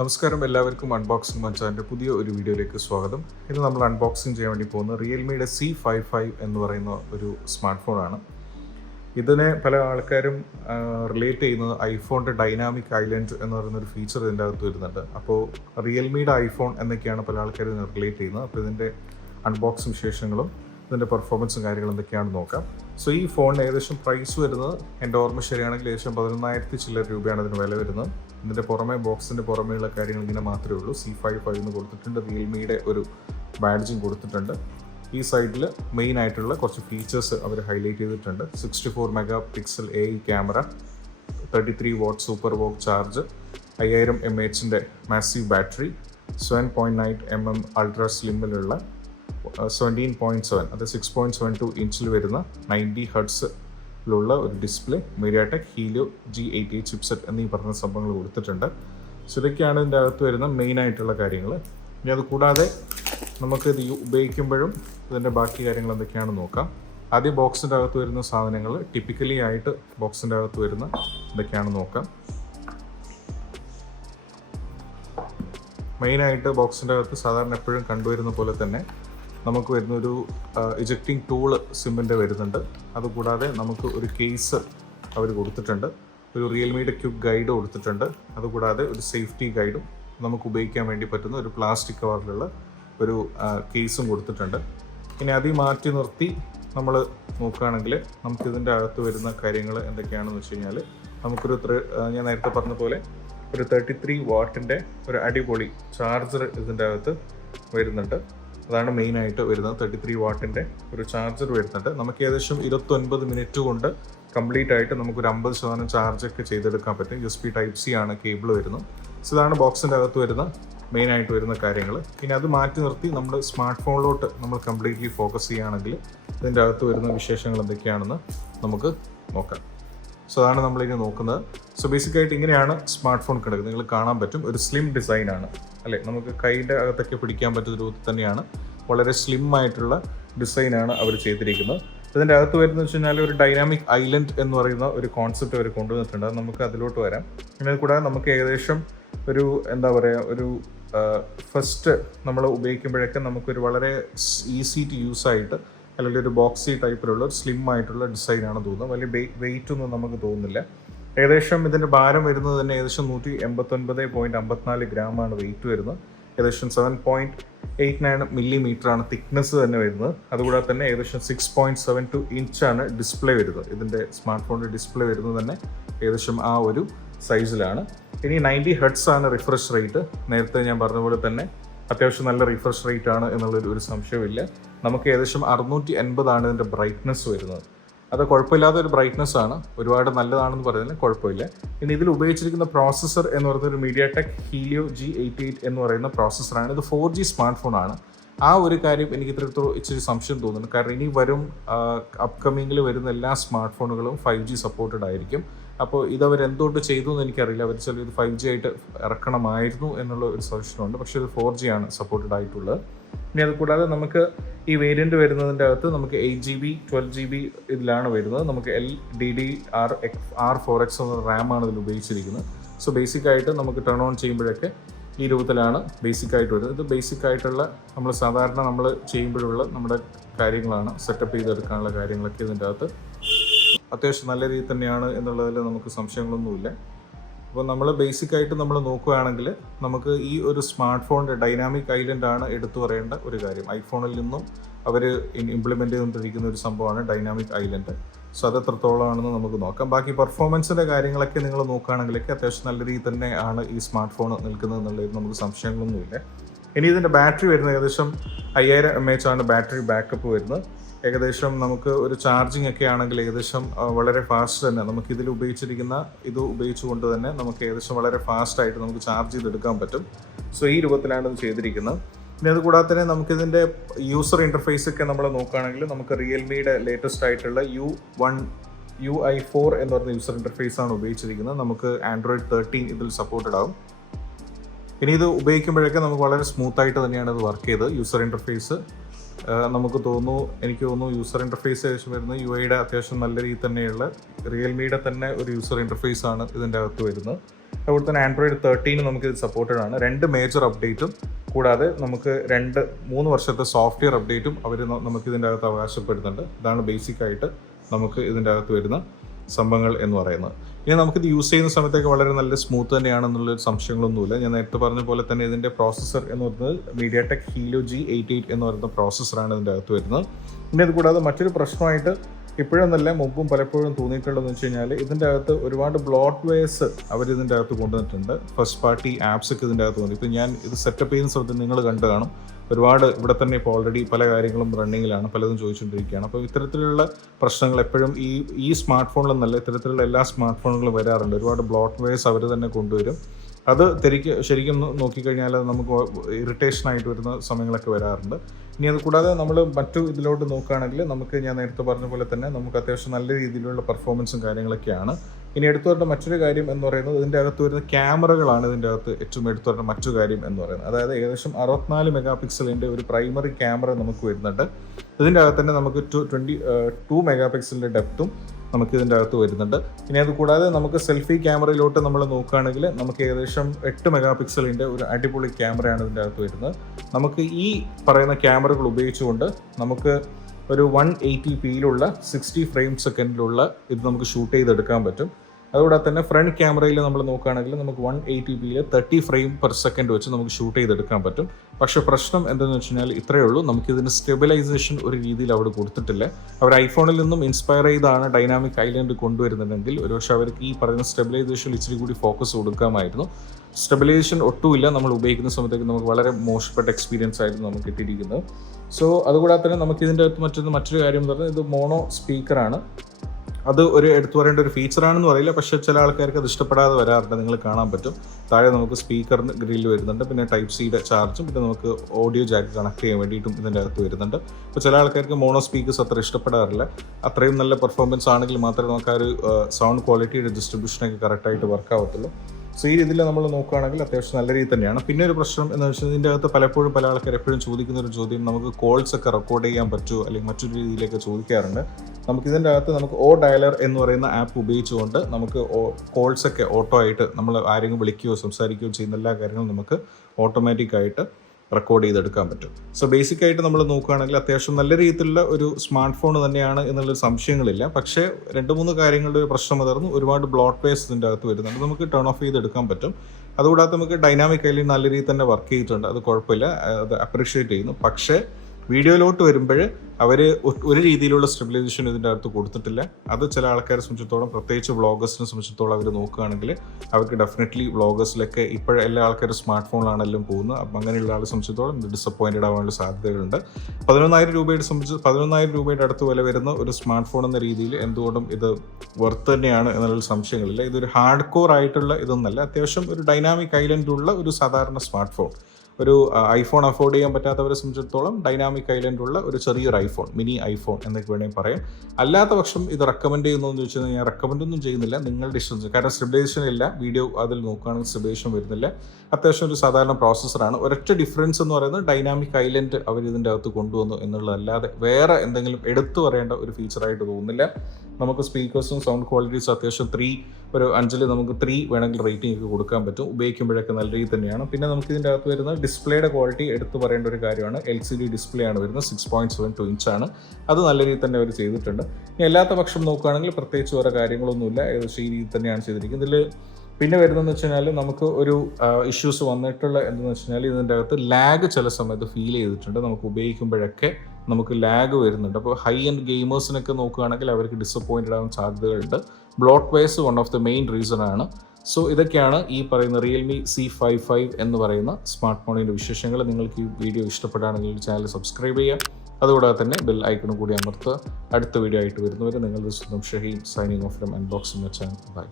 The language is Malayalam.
നമസ്കാരം, എല്ലാവർക്കും അൺബോക്സിംഗ് മച്ചാൻ്റെ പുതിയ ഒരു വീഡിയോയിലേക്ക് സ്വാഗതം. ഇത് നമ്മൾ അൺബോക്സിംഗ് ചെയ്യാൻ വേണ്ടി പോകുന്നത് റിയൽമിയുടെ C55 എന്ന് പറയുന്ന ഒരു സ്മാർട്ട് ഫോണാണ്. ഇതിനെ പല ആൾക്കാരും റിലേറ്റ് ചെയ്യുന്നത് ഐഫോണിൻ്റെ ഡൈനാമിക് ഐലൻഡ് എന്ന് പറയുന്നൊരു ഫീച്ചർ ഇതിൻ്റെ അകത്ത് വരുന്നുണ്ട്. അപ്പോൾ റിയൽമിയുടെ ഐഫോൺ എന്നൊക്കെയാണ് പല ആൾക്കാരും റിലേറ്റ് ചെയ്യുന്നത്. അപ്പോൾ ഇതിൻ്റെ അൺബോക്സിംഗ് വിശേഷങ്ങളും ഇതിൻ്റെ പെർഫോമൻസും കാര്യങ്ങളും എന്തൊക്കെയാണെന്ന് നോക്കാം. സോ ഈ ഫോണിന് ഏകദേശം പ്രൈസ് വരുന്നത് എൻ്റെ ഓർമ്മ ശരിയാണെങ്കിൽ ഏകദേശം 11,000 ചില്ലറ രൂപയാണ് ഇതിന് വില വരുന്നത്. ഇതിൻ്റെ പുറമെ ബോക്സിൻ്റെ പുറമേയുള്ള കാര്യങ്ങൾ ഇങ്ങനെ മാത്രമേ ഉള്ളൂ. C55 എന്ന് കൊടുത്തിട്ടുണ്ട്, റിയൽമിയുടെ ഒരു ബാഡ്ജിങ് കൊടുത്തിട്ടുണ്ട്. ഈ സൈഡിൽ മെയിൻ ആയിട്ടുള്ള കുറച്ച് ഫീച്ചേഴ്സ് അവർ ഹൈലൈറ്റ് ചെയ്തിട്ടുണ്ട്. 64 mega pixel AI camera, 33 watt super VOOC charge, 5000 mAh massive battery, 7.9 mm ultra സ്ലിമ്മിലുള്ള 17.7 അത് 6.72 ഇഞ്ചിൽ വരുന്ന 90 ഹെർട്സിലുള്ള ഒരു ഡിസ്പ്ലേ, മീഡിയാടെക് ഹീലിയോ G88 ചിപ്സെറ്റ് എന്നീ പറഞ്ഞ സംഭവങ്ങൾ കൊടുത്തിട്ടുണ്ട്. സോ ഇതൊക്കെയാണ് ഇതിൻ്റെ അകത്ത് വരുന്ന മെയിൻ ആയിട്ടുള്ള കാര്യങ്ങൾ. ഇനി അത് കൂടാതെ നമുക്ക് ഇത് ഉപയോഗിക്കുമ്പോഴും ഇതിൻ്റെ ബാക്കി കാര്യങ്ങൾ എന്തൊക്കെയാണെന്ന് നോക്കാം. ആദ്യം ബോക്സിൻ്റെ അകത്ത് വരുന്ന സാധനങ്ങൾ ടിപ്പിക്കലി ആയിട്ട് ബോക്സിൻ്റെ അകത്ത് വരുന്ന എന്തൊക്കെയാണെന്ന് നോക്കാം. മെയിനായിട്ട് ബോക്സിൻ്റെ അകത്ത് സാധാരണ എപ്പോഴും കണ്ടുവരുന്ന പോലെ തന്നെ നമുക്ക് വരുന്നൊരു ഇജക്റ്റിംഗ് ടൂള് സിമ്മിൻ്റെ വരുന്നുണ്ട്. അതുകൂടാതെ നമുക്ക് ഒരു കേസ് അവർ കൊടുത്തിട്ടുണ്ട്, ഒരു റിയൽമിയുടെ ക്വിക്ക് ഗൈഡ് കൊടുത്തിട്ടുണ്ട്. അതുകൂടാതെ ഒരു സേഫ്റ്റി ഗൈഡും നമുക്ക് ഉപയോഗിക്കാൻ വേണ്ടി പറ്റുന്ന ഒരു പ്ലാസ്റ്റിക് കവറിലുള്ള ഒരു കേസും കൊടുത്തിട്ടുണ്ട്. ഇനി അതിൽ മാറ്റി നിർത്തി നമ്മൾ നോക്കുകയാണെങ്കിൽ നമുക്കിതിൻ്റെ അകത്ത് വരുന്ന കാര്യങ്ങൾ എന്തൊക്കെയാണെന്ന് വെച്ച് കഴിഞ്ഞാൽ നമുക്കൊരു ഞാൻ നേരത്തെ പറഞ്ഞ പോലെ ഒരു 33 വാട്ടിൻ്റെ ഒരു അടിപൊളി ചാർജർ ഇതിൻ്റെ അകത്ത് വരുന്നുണ്ട്. അതാണ് മെയിനായിട്ട് വരുന്നത്. 33 വാട്ടിൻ്റെ ഒരു ചാർജർ വരുന്നുണ്ട്. നമുക്ക് ഏകദേശം 29 മിനിറ്റ് കൊണ്ട് കംപ്ലീറ്റ് ആയിട്ട് നമുക്കൊരു 50% ചാർജൊക്കെ ചെയ്തെടുക്കാൻ പറ്റും. USB Type-C ആണ് കേബിൾ വരുന്നത്. സോ ഇതാണ് ബോക്സിൻ്റെ അകത്ത് വരുന്ന മെയിനായിട്ട് വരുന്ന കാര്യങ്ങൾ. ഇനി അത് മാറ്റി നിർത്തി നമ്മൾ സ്മാർട്ട് ഫോണിലോട്ട് നമ്മൾ കംപ്ലീറ്റ്ലി ഫോക്കസ് ചെയ്യുകയാണെങ്കിൽ ഇതിൻ്റെ അകത്ത് വരുന്ന വിശേഷങ്ങൾ എന്തൊക്കെയാണെന്ന് നമുക്ക് നോക്കാം. സോ അതാണ് നമ്മളിനി നോക്കുന്നത്. സോ ബേസിക്കായിട്ട് ഇങ്ങനെയാണ് സ്മാർട്ട് ഫോൺ കിടക്കുന്നത്. നിങ്ങൾ കാണാൻ പറ്റും, ഒരു സ്ലിം ഡിസൈനാണ് അല്ലേ. നമുക്ക് കൈയുടെ അകത്തൊക്കെ പിടിക്കാൻ പറ്റുന്ന രൂപത്തിൽ തന്നെയാണ്, വളരെ സ്ലിം ആയിട്ടുള്ള ഡിസൈനാണ് അവർ ചെയ്തിരിക്കുന്നത്. ഇതിൻ്റെ അകത്ത് വരുന്നത് വെച്ച് കഴിഞ്ഞാൽ ഒരു ഡൈനാമിക് ഐലൻഡ് എന്ന് പറയുന്ന ഒരു കോൺസെപ്റ്റ് അവർ കൊണ്ടുവന്നിട്ടുണ്ട്. അത് നമുക്ക് അതിലോട്ട് വരാം. ഇതിൽ കൂടാതെ നമുക്ക് ഏകദേശം ഒരു എന്താ പറയുക, ഒരു ഫസ്റ്റ് നമ്മൾ ഉപയോഗിക്കുമ്പോഴൊക്കെ നമുക്കൊരു വളരെ ഈസി ടു യൂസ് ആയിട്ട്, അല്ലെങ്കിൽ ഒരു ബോക്സി ടൈപ്പിലുള്ള ഒരു സ്ലിം ആയിട്ടുള്ള ഡിസൈനാണ് തോന്നുന്നത്. വലിയ വെയിറ്റ് ഒന്നും നമുക്ക് തോന്നുന്നില്ല. ഏകദേശം ഇതിൻ്റെ ഭാരം വരുന്നത് തന്നെ ഏകദേശം 189.54 ഗ്രാമാണ് വെയിറ്റ് വരുന്നത്. ഏകദേശം 7.89 മില്ലിമീറ്ററാണ് തിക്നെസ് തന്നെ വരുന്നത്. അതുകൂടാതെ തന്നെ ഏകദേശം 6.72 ഇഞ്ചാണ് ഡിസ്പ്ലേ വരുന്നത്. ഇതിൻ്റെ സ്മാർട്ട് ഫോണിൻ്റെ ഡിസ്പ്ലേ വരുന്നത് തന്നെ ഏകദേശം ആ ഒരു സൈസിലാണ്. ഇനി 90 ഹെർട്സ് ആണ് റിഫ്രഷ് റേറ്റ്. നേരത്തെ ഞാൻ പറഞ്ഞ പോലെ തന്നെ അത്യാവശ്യം നല്ല റിഫ്രഷ് റേറ്റ് ആണ് എന്നുള്ളൊരു സംശയമില്ല. നമുക്ക് ഏകദേശം 680 ആണ് ഇതിൻ്റെ ബ്രൈറ്റ്നസ് വരുന്നത്. അത് കുഴപ്പമില്ലാത്ത ഒരു ബ്രൈറ്റ്നസ് ആണ്, ഒരുപാട് നല്ലതാണെന്ന് പറയുന്നതിന് കുഴപ്പമില്ല. ഇനി ഇതിൽ ഉപയോഗിച്ചിരിക്കുന്ന പ്രോസസ്സർ എന്ന് പറയുന്നത് ഒരു മീഡിയാടെക് ഹീലിയോ G88 എന്ന് പറയുന്ന പ്രോസസ്സറാണ്. ഇത് 4G സ്മാർട്ട് ഫോണാണ്. ആ ഒരു കാര്യം എനിക്ക് ഇച്ചിരി സംശയം തോന്നുന്നു. കാരണം ഇനി വരും അപ്കമിങ്ങിൽ വരുന്ന എല്ലാ സ്മാർട്ട് ഫോണുകളും 5G സപ്പോർട്ടഡ് ആയിരിക്കും. അപ്പോൾ ഇതവർ എന്തുകൊണ്ട് ചെയ്തു എന്ന് എനിക്കറിയില്ല. അവർ ചില ഇത് 5G ആയിട്ട് ഇറക്കണമായിരുന്നു എന്നുള്ള ഒരു സജഷനുണ്ട്. പക്ഷേ ഇത് 4G ആണ് സപ്പോർട്ടഡ് ആയിട്ടുള്ളത്. ഇനി അത് കൂടാതെ നമുക്ക് ഈ വേരിയൻറ്റ് വരുന്നതിൻ്റെ അകത്ത് നമുക്ക് 8GB 12GB ഇതിലാണ് വരുന്നത്. നമുക്ക് LDDR4X എന്ന റാമാണ് ഇതിൽ ഉപയോഗിച്ചിരിക്കുന്നത്. സോ ബേസിക്കായിട്ട് നമുക്ക് ടേൺ ഓൺ ചെയ്യുമ്പോഴൊക്കെ ഈ രൂപത്തിലാണ് ബേസിക്കായിട്ട് വരുന്നത്. ഇത് ബേസിക്കായിട്ടുള്ള നമ്മൾ സാധാരണ നമ്മൾ ചെയ്യുമ്പോഴുള്ള നമ്മുടെ കാര്യങ്ങളാണ്, സെറ്റപ്പ് ചെയ്തെടുക്കാനുള്ള കാര്യങ്ങളൊക്കെ ഇതിൻ്റെ അകത്ത് അത്യാവശ്യം നല്ല രീതിയിൽ തന്നെയാണ് എന്നുള്ളതിൽ നമുക്ക് സംശയങ്ങളൊന്നുമില്ല. അപ്പോൾ നമ്മൾ ബേസിക്കായിട്ട് നമ്മൾ നോക്കുകയാണെങ്കിൽ നമുക്ക് ഈ ഒരു സ്മാർട്ട് ഫോണിൻ്റെ ഡൈനാമിക് ഐലൻഡ് ആണ് എടുത്തു പറയേണ്ട ഒരു കാര്യം. ഐഫോണിൽ നിന്നും അവർ ഇംപ്ലിമെൻ്റ് ചെയ്തുകൊണ്ടിരിക്കുന്ന ഒരു സംഭവമാണ് ഡൈനാമിക് ഐലൻഡ്. സോ അത് എത്രത്തോളമാണെന്ന് നമുക്ക് നോക്കാം. ബാക്കി പെർഫോമൻസിൻ്റെ കാര്യങ്ങളൊക്കെ നിങ്ങൾ നോക്കുകയാണെങ്കിലൊക്കെ അത്യാവശ്യം നല്ല രീതിയിൽ തന്നെ ആണ് ഈ സ്മാർട്ട് ഫോൺ നിൽക്കുന്നത് എന്നുള്ളതിൽ നമുക്ക് സംശയങ്ങളൊന്നുമില്ല. ഇനി ഇതിൻ്റെ ബാറ്ററി വരുന്നത് ഏകദേശം 5000 mAh ആണ് ബാറ്ററി ബാക്കപ്പ് വരുന്നത്. ഏകദേശം നമുക്ക് ഒരു ചാർജിങ് ഒക്കെ ആണെങ്കിൽ ഏകദേശം വളരെ ഫാസ്റ്റ് തന്നെ നമുക്ക് ഇതിൽ ഉപയോഗിച്ചിരിക്കുന്ന ഇത് ഉപയോഗിച്ചുകൊണ്ട് തന്നെ നമുക്ക് ഏകദേശം വളരെ ഫാസ്റ്റായിട്ട് നമുക്ക് ചാർജ് ചെയ്തെടുക്കാൻ പറ്റും. സോ ഈ രൂപത്തിലാണ് ഇത് ചെയ്തിരിക്കുന്നത്. പിന്നെ അതുകൂടാതെ തന്നെ നമുക്കിതിൻ്റെ യൂസർ ഇൻ്റർഫേസ് ഒക്കെ നമ്മൾ നോക്കുകയാണെങ്കിൽ നമുക്ക് റിയൽമിയുടെ ലേറ്റസ്റ്റ് ആയിട്ടുള്ള UI4 എന്ന് പറയുന്ന യൂസർ ഇൻ്റർഫേസ് ആണ് ഉപയോഗിച്ചിരിക്കുന്നത്. നമുക്ക് Android 13 ഇതിൽ സപ്പോർട്ടഡ് ആവും. ഇനി ഇത് ഉപയോഗിക്കുമ്പോഴൊക്കെ നമുക്ക് വളരെ സ്മൂത്തായിട്ട് തന്നെയാണ് ഇത് വർക്ക് ചെയ്തത്. യൂസർ ഇൻ്റർഫേസ് നമുക്ക് എനിക്ക് തോന്നുന്നു യൂസർ ഇൻ്റർഫേസ് ഏകദേശം വരുന്നത് UIയുടെ അത്യാവശ്യം നല്ല രീതിയിൽ തന്നെയുള്ള റിയൽമിയുടെ തന്നെ ഒരു യൂസർ ഇൻ്റർഫേസ് ആണ് ഇതിൻ്റെ അകത്ത് വരുന്നത്. അതുപോലെ തന്നെ ആൻഡ്രോയിഡ് 13 നമുക്കിത് സപ്പോർട്ടഡ് ആണ്. 2 മേജർ അപ്ഡേറ്റും കൂടാതെ നമുക്ക് 3 വർഷത്തെ സോഫ്റ്റ്വെയർ അപ്ഡേറ്റും അവർ നമുക്ക് ഇതിൻ്റെ അകത്ത് അവകാശപ്പെടുന്നുണ്ട്. ഇതാണ് ബേസിക്കായിട്ട് നമുക്ക് ഇതിൻ്റെ അകത്ത് വരുന്ന സംഭവങ്ങൾ എന്ന് പറയുന്നത്. ഇനി നമുക്കിത് യൂസ് ചെയ്യുന്ന സമയത്തേക്ക് വളരെ നല്ല സ്മൂത്ത് തന്നെയാണെന്നുള്ളൊരു സംശയങ്ങളൊന്നുമില്ല. ഞാൻ നേരത്തെ പറഞ്ഞ പോലെ തന്നെ ഇതിൻ്റെ പ്രോസസ്സർ എന്ന് പറയുന്നത് MediaTek Helio G88 എന്ന് പറയുന്ന പ്രോസസ്സറാണ് ഇതിൻ്റെ അകത്ത് വരുന്നത്. ഇനി അത് കൂടാതെ മറ്റൊരു പ്രശ്നമായിട്ട് ഇപ്പോഴൊന്നല്ല മുമ്പും പലപ്പോഴും തോന്നിയിട്ടുള്ളതെന്ന് വെച്ച് കഴിഞ്ഞാൽ ഇതിൻ്റെ അകത്ത് ഒരുപാട് ബ്ലോട്ട്വെയർസ് അവർ ഇതിൻ്റെ അകത്ത് കൊണ്ടുവന്നിട്ടുണ്ട്. ഫസ്റ്റ് പാർട്ടി ആപ്സ് ഒക്കെ ഇതിൻ്റെ അകത്ത് വന്നു. ഇപ്പോൾ ഞാൻ ഇത് സെറ്റപ്പ് ചെയ്യുന്ന സമയത്ത് നിങ്ങൾ കണ്ടു കാണും, ഒരുപാട് ഇവിടെ തന്നെ ഇപ്പോൾ ഓൾറെഡി പല കാര്യങ്ങളും റണ്ണിങ്ങിലാണ്, പലതും ചോദിച്ചുകൊണ്ടിരിക്കുകയാണ്. അപ്പോൾ ഇത്തരത്തിലുള്ള പ്രശ്നങ്ങൾ എപ്പോഴും ഈ സ്മാർട്ട് ഫോണിലെന്നല്ല ഇത്തരത്തിലുള്ള എല്ലാ സ്മാർട്ട് ഫോണുകളും വരാറുണ്ട്. ഒരുപാട് ബ്ലോട്ട്വെയർസ് അവർ തന്നെ കൊണ്ടുവരും. അത് ശരിക്കും നോക്കിക്കഴിഞ്ഞാൽ നമുക്ക് ഇറിറ്റേഷനായിട്ട് വരുന്ന സമയങ്ങളൊക്കെ വരാറുണ്ട്. ഇനി അത് കൂടാതെ നമ്മൾ മറ്റു ഇതിലോട്ട് നോക്കുകയാണെങ്കിൽ നമുക്ക് ഞാൻ നേരത്തെ പറഞ്ഞ പോലെ തന്നെ നമുക്ക് അത്യാവശ്യം നല്ല രീതിയിലുള്ള പെർഫോമൻസും കാര്യങ്ങളൊക്കെയാണ്. ഇനി എടുത്തു വരേണ്ട മറ്റൊരു കാര്യം എന്ന് പറയുന്നത് ഇതിൻ്റെ അകത്ത് വരുന്ന ക്യാമറകളാണ്. ഇതിൻ്റെ അകത്ത് ഏറ്റവും എടുത്തു വരേണ്ട മറ്റു കാര്യം എന്ന് പറയുന്നത്, അതായത് ഏകദേശം 64 മെഗാ പിക്സലിൻ്റെ ഒരു പ്രൈമറി ക്യാമറ നമുക്ക് വരുന്നുണ്ട്. ഇതിൻ്റെ അകത്ത് തന്നെ നമുക്ക് 22 മെഗാ പിക്സലിൻ്റെ ഡെപ്തും നമുക്ക് ഇതിൻ്റെ അകത്ത് വരുന്നുണ്ട്. ഇനി അത് കൂടാതെ നമുക്ക് സെൽഫി ക്യാമറയിലോട്ട് നമ്മൾ നോക്കുകയാണെങ്കിൽ നമുക്ക് ഏകദേശം 8 മെഗാ പിക്സലിൻ്റെ ഒരു അടിപൊളി ക്യാമറയാണ് ഇതിൻ്റെ അകത്ത് വരുന്നത്. നമുക്ക് ഈ പറയുന്ന ക്യാമറകൾ ഉപയോഗിച്ചുകൊണ്ട് നമുക്ക് ഒരു 180pയിലുള്ള 60 ഫ്രെയിം സെക്കൻഡിലുള്ള ഇത് നമുക്ക് ഷൂട്ട് ചെയ്തെടുക്കാൻ പറ്റും. അതുകൂടാതെ തന്നെ ഫ്രണ്ട് ക്യാമറയിൽ നമ്മൾ നോക്കുകയാണെങ്കിൽ നമുക്ക് 180pയിൽ 30 ഫ്രെയിം പെർ സെക്കൻഡ് വെച്ച് നമുക്ക് ഷൂട്ട് ചെയ്തെടുക്കാൻ പറ്റും. പക്ഷേ പ്രശ്നം എന്താണെന്ന് വെച്ച് കഴിഞ്ഞാൽ ഇത്രയേ ഉള്ളൂ, നമുക്കിതിന് സ്റ്റെബിലൈസേഷൻ ഒരു രീതിയിൽ അവിടെ കൊടുത്തിട്ടില്ല. അവർ ഐഫോണിൽ നിന്നും ഇൻസ്പയർ ചെയ്താണ് ഡൈനാമിക് ഐലൻഡ് കൊണ്ടുവരുന്നുണ്ടെങ്കിൽ ഒരുപക്ഷെ അവർക്ക് ഈ പറയുന്ന സ്റ്റെബിലൈസേഷൻ ഇച്ചിരി കൂടി ഫോക്കസ് കൊടുക്കാമായിരുന്നു. സ്റ്റെബിലൈസേഷൻ ഒട്ടുമില്ല. നമ്മൾ ഉപയോഗിക്കുന്ന സമയത്തേക്ക് നമുക്ക് വളരെ മോശപ്പെട്ട എക്സ്പീരിയൻസ് ആയിരുന്നു നമുക്ക് കിട്ടിയിരിക്കുന്നത്. സോ അതുകൂടാതെ തന്നെ നമുക്ക് ഇതിൻ്റെ അകത്ത് മറ്റൊരു കാര്യം എന്ന് പറഞ്ഞാൽ ഇത് മോണോ സ്പീക്കറാണ്. അത് ഒരു എടുത്തു പറയേണ്ട ഒരു ഫീച്ചറാണെന്ന് പറയില്ല, പക്ഷേ ചില ആൾക്കാർക്ക് അത് ഇഷ്ടപ്പെടാതെ വരാറുണ്ട്. നിങ്ങൾ കാണാൻ പറ്റും താഴെ നമുക്ക് സ്പീക്കറിന് ഗ്രില്ല് വരുന്നുണ്ട്, പിന്നെ ടൈപ്പ് സിയുടെ ചാർജും, പിന്നെ നമുക്ക് ഓഡിയോ ജാക്ക് കണക്ട് ചെയ്യാൻ വേണ്ടിയിട്ടും ഇതിൻ്റെ അകത്ത് വരുന്നുണ്ട്. അപ്പോൾ ചില ആൾക്കാർക്ക് മോണോ സ്പീക്കേഴ്സ് അത്ര ഇഷ്ടപ്പെടാറില്ല. അത്രയും നല്ല പെർഫോമൻസ് ആണെങ്കിൽ മാത്രമേ നമുക്ക് ആ ഒരു സൗണ്ട് ക്വാളിറ്റിയുടെ ഡിസ്ട്രിബ്യൂഷനൊക്കെ കറക്റ്റായിട്ട് വർക്ക് ആവത്തുള്ളൂ. സോ ഈ രീതിയിൽ നമ്മൾ നോക്കുകയാണെങ്കിൽ അത്യാവശ്യം നല്ല രീതി തന്നെയാണ്. പിന്നെ ഒരു പ്രശ്നം എന്ന് വെച്ചാൽ ഇതിൻ്റെ അകത്ത് പലപ്പോഴും പല ആൾക്കാർ എപ്പോഴും ചോദിക്കുന്ന ഒരു ചോദ്യം, നമുക്ക് കോൾസ് ഒക്കെ റെക്കോർഡ് ചെയ്യാൻ പറ്റുമോ അല്ലെങ്കിൽ മറ്റൊരു രീതിയിലൊക്കെ ചോദിക്കാറുണ്ട്. നമുക്കിതിൻ്റെ അകത്ത് നമുക്ക് ഡയലർ എന്ന് പറയുന്ന ആപ്പ് ഉപയോഗിച്ചുകൊണ്ട് നമുക്ക് കോൾസൊക്കെ ഓട്ടോ ആയിട്ട് നമ്മൾ ആരെങ്കിലും വിളിക്കുകയോ സംസാരിക്കുകയോ ചെയ്യുന്ന എല്ലാ കാര്യങ്ങളും നമുക്ക് ഓട്ടോമാറ്റിക്കായിട്ട് റെക്കോർഡ് ചെയ്തെടുക്കാൻ പറ്റും. സോ ബേസിക്കായിട്ട് നമ്മൾ നോക്കുകയാണെങ്കിൽ അത്യാവശ്യം നല്ല രീതിയിലുള്ള ഒരു സ്മാർട്ട് ഫോൺ തന്നെയാണ് എന്നുള്ളൊരു സംശയങ്ങളില്ല. പക്ഷേ 2-3 കാര്യങ്ങളുടെ ഒരു പ്രശ്നം അതായിരുന്നു, ഒരുപാട് ബ്ലോട്ട്വെയർസ് ഇതിൻ്റെ അകത്ത് വരുന്നുണ്ട്. നമുക്ക് ടേൺ ഓഫ് ചെയ്തെടുക്കാൻ പറ്റും. അതുകൂടാതെ നമുക്ക് ഡൈനാമിക് ഐലൻഡ് നല്ല രീതിയിൽ തന്നെ വർക്ക് ചെയ്തിട്ടുണ്ട്, അത് കുഴപ്പമില്ല, അത് അപ്രീഷിയേറ്റ് ചെയ്യുന്നു. പക്ഷേ വീഡിയോയിലോട്ട് വരുമ്പോൾ അവർ ഒരു രീതിയിലുള്ള സ്റ്റെബിലൈസേഷൻ ഇതിൻ്റെ അകത്ത് കൊടുത്തിട്ടില്ല. അത് ചില ആൾക്കാരെ സംബന്ധിച്ചിടത്തോളം, പ്രത്യേകിച്ച് വ്ളോഗേഴ്സിനെ സംബന്ധിച്ചിടത്തോളം അവർ നോക്കുകയാണെങ്കിൽ അവർക്ക് ഡെഫിനറ്റ്ലി വ്ളോഗേഴ്സിലൊക്കെ ഇപ്പോൾ എല്ലാ ആൾക്കാരും സ്മാർട്ട് ഫോണിലാണെല്ലാം പോകുന്നത്. അപ്പം അങ്ങനെയുള്ള ആളെ സംബന്ധിച്ചിടത്തോളം ഡിസപ്പോയിൻറ്റഡ് ആവാനുള്ള സാധ്യതകളുണ്ട്. 11,000 രൂപയുടെ അടുത്ത് വില വരുന്ന ഒരു സ്മാർട്ട് ഫോൺ എന്ന രീതിയിൽ എന്തുകൊണ്ടും ഇത് വർത്ത് തന്നെയാണ് എന്നുള്ള സംശയങ്ങളില്ല. ഇതൊരു ഹാർഡ് കോർ ആയിട്ടുള്ള ഇതൊന്നല്ല, അത്യാവശ്യം ഒരു ഡൈനാമിക് ഐലൻഡുള്ള ഒരു സാധാരണ സ്മാർട്ട് ഫോൺ. ഒരു ഐഫോൺ അഫോർഡ് ചെയ്യാൻ പറ്റാത്തവരെ സംബന്ധിച്ചിടത്തോളം ഡൈനാമിക് ഐലൻഡുള്ള ഒരു ചെറിയൊരു ഐഫോൺ, മിനി ഐഫോൺ എന്നൊക്കെ വേണമെങ്കിൽ പറയാം. അല്ലാത്ത പക്ഷം ഇത് റെക്കമെൻഡ് ചെയ്യുന്നു എന്ന് വെച്ചാൽ ഞാൻ റെക്കമെൻഡൊന്നും ചെയ്യുന്നില്ല, നിങ്ങളുടെ ഇഷ്ടം. കാരണം സ്റ്റെബിലൈസേഷൻ ഇല്ല, വീഡിയോ അതിൽ നോക്കുകയാണെങ്കിൽ സ്റ്റെബിലൈസേഷൻ വരുന്നില്ല. അത്യാവശ്യം ഒരു സാധാരണ പ്രോസസ്സറാണ്. ഒരൊറ്റ ഡിഫറൻസ് എന്ന് പറയുന്നത് ഡൈനാമിക് ഐലൻഡ് അവർ ഇതിൻ്റെ അകത്ത് കൊണ്ടുവന്നു എന്നുള്ളതല്ലാതെ വേറെ എന്തെങ്കിലും എടുത്തു പറയേണ്ട ഒരു ഫീച്ചറായിട്ട് തോന്നുന്നില്ല. നമുക്ക് സ്പീക്കേഴ്സും സൗണ്ട് ക്വാളിറ്റീസും അത്യാവശ്യം 5 നമുക്ക് 3 വേണമെങ്കിൽ റേറ്റിംഗ് ഒക്കെ കൊടുക്കാൻ പറ്റും. ഉപയോഗിക്കുമ്പോഴൊക്കെ നല്ല രീതി തന്നെയാണ്. പിന്നെ നമുക്ക് ഇതിൻ്റെ അകത്ത് വരുന്ന ഡിസ്പ്ലേയുടെ ക്വാളിറ്റി എടുത്തു പറയേണ്ട ഒരു കാര്യമാണ്. LCD ഡിസ്പ്ലേ ആണ് വരുന്നത്, 6.72 ഇഞ്ചാണ്. അത് നല്ല രീതിയിൽ തന്നെ അവർ ചെയ്തിട്ടുണ്ട്. ഇനി അല്ലാത്ത പക്ഷം നോക്കുകയാണെങ്കിൽ പ്രത്യേകിച്ച് ഓരോ കാര്യങ്ങളൊന്നുമില്ല, ഏകദേശം ഈ രീതി തന്നെയാണ് ചെയ്തിരിക്കുന്നത്. ഇതിൽ പിന്നെ വരുന്നതെന്ന് വെച്ച് കഴിഞ്ഞാൽ നമുക്ക് ഒരു ഇഷ്യൂസ് വന്നിട്ടുള്ള എന്തെന്ന് വെച്ച് കഴിഞ്ഞാൽ ഇതിൻ്റെ അകത്ത് ലാഗ് ചില സമയത്ത് ഫീൽ ചെയ്തിട്ടുണ്ട്. നമുക്ക് ഉപയോഗിക്കുമ്പോഴൊക്കെ നമുക്ക് ലാഗ് വരുന്നുണ്ട്. അപ്പോൾ ഹൈ എൻഡ് ഗെയിമേഴ്സിനൊക്കെ നോക്കുകയാണെങ്കിൽ അവർക്ക് ഡിസപ്പോയിൻറ്റഡ് ആവാൻ സാധ്യതകളുണ്ട്. Bloatwares one of the main reason ആണ്. സോ ഇതൊക്കെയാണ് ഈ പറയുന്ന റിയൽമി C55 എന്ന് പറയുന്ന സ്മാർട്ട് ഫോണിൻ്റെ വിശേഷങ്ങൾ. നിങ്ങൾക്ക് ഈ വീഡിയോ ഇഷ്ടപ്പെടുകയാണെങ്കിൽ ചാനൽ സബ്സ്ക്രൈബ് ചെയ്യുക. അതുകൂടാതെ തന്നെ ബെൽ ഐക്കണും കൂടി അമർത്തുക. അടുത്ത വീഡിയോ ആയിട്ട് വരുന്നവരെ നിങ്ങളുടെ സ്വന്തം Shaheen signing off from unboxing channel. By.